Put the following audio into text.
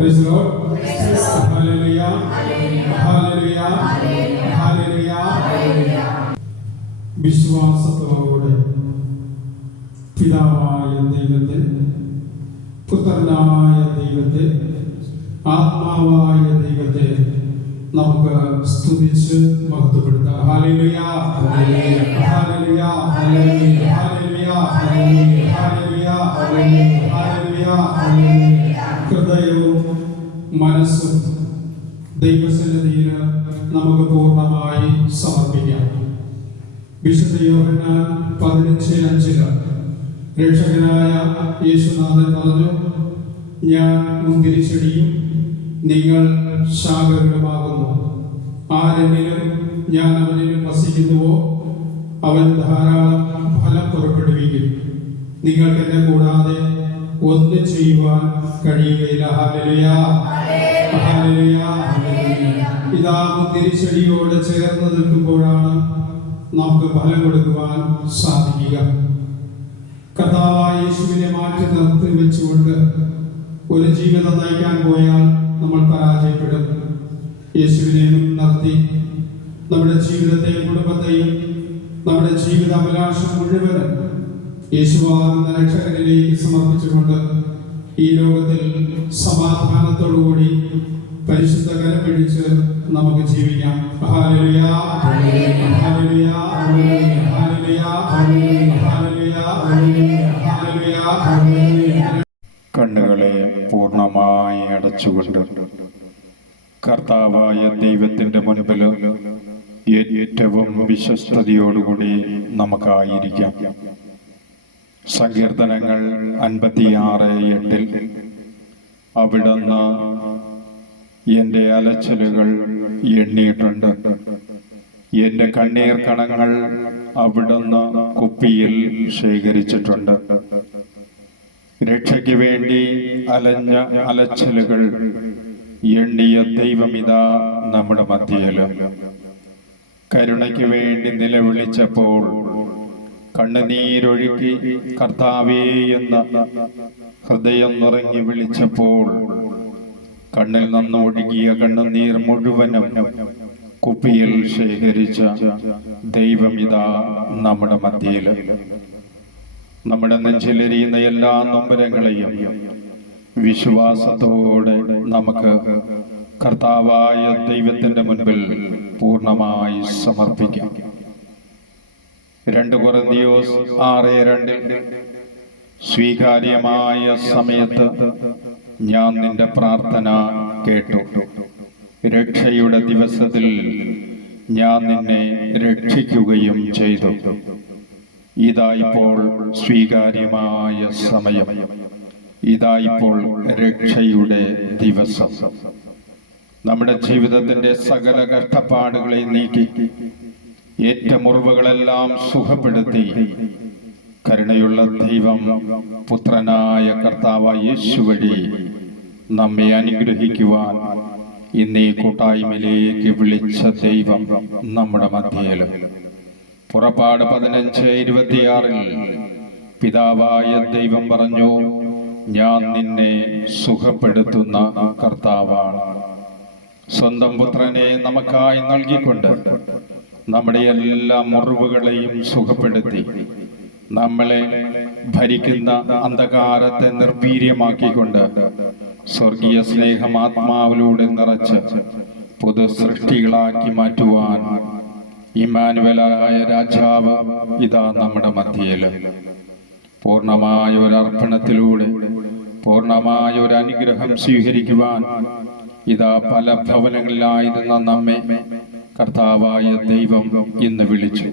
Praise the Lord. Hallelujah. Hallelujah. Hallelujah. വിശ്വാസത്തോടെ പിതാവായ ദൈവത്തെ, പുത്രനായ ദൈവത്തെ, ആത്മാവായ ദൈവത്തെ നമുക്ക് സ്തുതിച്ച് മഹത്വപ്പെടുത്താം. ഹല്ലേലൂയ, ഹല്ലേലൂയ, ഹല്ലേലൂയ, ഹല്ലേലൂയ, ഹല്ലേലൂയ. ഹൃദയവും മനസ്സും ദൈവസന്നിധിയിൽ നമുക്ക് പൂർണ്ണമായി സമർപ്പിക്കാം. വിശുദ്ധ യോഹന്നാൻ 15:5 രക്ഷകനായ യേശുനാഥൻ പറഞ്ഞു, ഞാൻ മുന്തിരിച്ചെടിയും നിങ്ങൾ ശാഖകളുമാകുന്നു. ആരെങ്കിലും ഞാൻ അവനിലും വസിക്കുന്നുവോ അവൻ ധാരാളം ഫലം പുറപ്പെടുവിക്കും. നിങ്ങൾക്ക് എന്നെ കൂടാതെ ഒന്നും ചെയ്യുവാൻ കഴിയുകയില്ല. Hallelujah, hallelujah. ഇതാ മുന്തിരിച്ചെടിയോട് ചേർന്ന് നിൽക്കുമ്പോഴാണ് നമുക്ക് ഫലം കൊടുക്കുവാൻ സാധിക്കുക. കർത്താവായ യേശുവിനെ മാറ്റി നിർത്തി വെച്ചുകൊണ്ട് ഒരു ജീവിതം നയിക്കാൻ പോയാൽ നമ്മൾ പരാജയപ്പെടും. യേശുവിനെ മുൻനിർത്തി നമ്മുടെ ജീവിതത്തെയും കുടുംബത്തെയും നമ്മുടെ ജീവിത അഭിലാഷം മുഴുവനും യേശുവാകുന്ന രക്ഷകനിലേക്ക് സമർപ്പിച്ചുകൊണ്ട് ഈ ലോകത്തിൽ സമാധാനത്തോടുകൂടി പരിശുദ്ധ കരം പിടിച്ച് നമുക്ക് ജീവിക്കാം. ഹല്ലേലൂയ, ഹല്ലേലൂയ, ഹല്ലേലൂയ, ഹല്ലേലൂയ. കണ്ണുകളെ പൂർണ്ണമായി അടച്ചുകൊണ്ട് കർത്താവായ ദൈവത്തിന്റെ മുൻപിൽ ഏറ്റവും വിശ്വസ്തയോടുകൂടി നമുക്കായിരിക്കാം. സങ്കീർത്തനങ്ങൾ 56:8 അവിടുന്ന് എൻ്റെ അലച്ചിലുകൾ എണ്ണിയിട്ടുണ്ട്, എൻ്റെ കണ്ണീർ കണങ്ങൾ അവിടുന്ന് കുപ്പിയിൽ ശേഖരിച്ചിട്ടുണ്ട്. രക്ഷയ്ക്ക് വേണ്ടി അലഞ്ഞ അലച്ചിലുകൾ എണ്ണിയ ദൈവമിതാ നമ്മുടെ മധ്യയില്. കരുണയ്ക്ക് വേണ്ടി നിലവിളിച്ചപ്പോൾ കണ്ണുനീരൊഴുക്കി കർത്താവേ എന്ന് ഹൃദയം നിറങ്ങി വിളിച്ചപ്പോൾ കണ്ണിൽ നിന്നൊഴുകിയ കണ്ണുനീർ മുഴുവനും കുപ്പിയിൽ ശേഖരിച്ച ദൈവമിതാ നമ്മുടെ മധ്യയില്. നമ്മുടെ നെഞ്ചിലെരിയുന്ന എല്ലാ നൊമ്പരങ്ങളെയും വിശ്വാസത്തോടെ നമുക്ക് കർത്താവായ ദൈവത്തിന്റെ മുൻപിൽ പൂർണ്ണമായി സമർപ്പിക്കാം. 2 കൊരിന്ത്യർ 6:2 സ്വീകാര്യമായ സമയത്ത് ഞാൻ നിന്റെ പ്രാർത്ഥന കേട്ടു, രക്ഷയുടെ ദിവസത്തിൽ ഞാൻ നിന്നെ രക്ഷിക്കുകയും ചെയ്തു. ഇതായിപ്പോൾ സ്വീകാര്യമായ സമയം, ഇതായിപ്പോൾ രക്ഷയുടെ ദിവസം. നമ്മുടെ ജീവിതത്തിന്റെ സകല കഷ്ടപ്പാടുകളെ നീക്കി ഏറ്റ മുറിവുകളെല്ലാം സുഖപ്പെടുത്തി കരുണയുള്ള ദൈവം പുത്രനായ കർത്താവായ യേശു വഴി നമ്മെ അനുഗ്രഹിക്കുവാൻ ഇന്ന് ഈ കൂട്ടായ്മയിലേക്ക് വിളിച്ച ദൈവം നമ്മുടെ മധ്യയിൽ. പുറപ്പാട് 15:26 പിതാവായ ദൈവം പറഞ്ഞു, ഞാൻ നിന്നെ സുഖപ്പെടുത്തുന്ന കർത്താവാണ്. സ്വന്തം പുത്രനെ നമുക്കായി നൽകിക്കൊണ്ട് നമ്മുടെ എല്ലാ മുറിവുകളെയും സുഖപ്പെടുത്തി നമ്മളെ ഭരിക്കുന്ന അന്ധകാരത്തെ നിർവീര്യമാക്കിക്കൊണ്ട് സ്വർഗീയ സ്നേഹം ആത്മാവിലൂടെ നിറച്ച് പുതു സൃഷ്ടികളാക്കി മാറ്റുവാൻ ഇമ്മാനുവേലായ രാജാവ് ഇതാ നമ്മുടെ മധ്യയിൽ. പൂർണ്ണമായ ഒരു അർപ്പണത്തിലൂടെ പൂർണ്ണമായ ഒരു അനുഗ്രഹം സ്വീകരിക്കുവാൻ ഇതാ പല ഭവനങ്ങളിലായിരുന്ന നമ്മെ കർത്താവായ ദൈവം ഇന്ന് വിളിച്ചു.